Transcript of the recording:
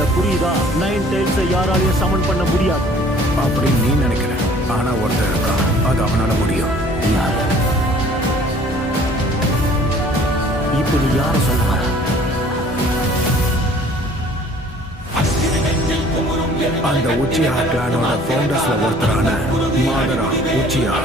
முதல்ல புரியுதா? நைன் டைல்ஸை யாராலையும் சமன் பண்ண முடியாது அப்படின்னு நீ நினைக்கிற. ஆனா ஒருத்தர் இருக்கான், அது அவனால முடியும். யாரு? இப்ப நீ யார சொல்ல வர? அந்த உச்சியா கிளானோட ஃபவுண்டர்ஸ்ல ஒருத்தரான மாதரா உச்சியா.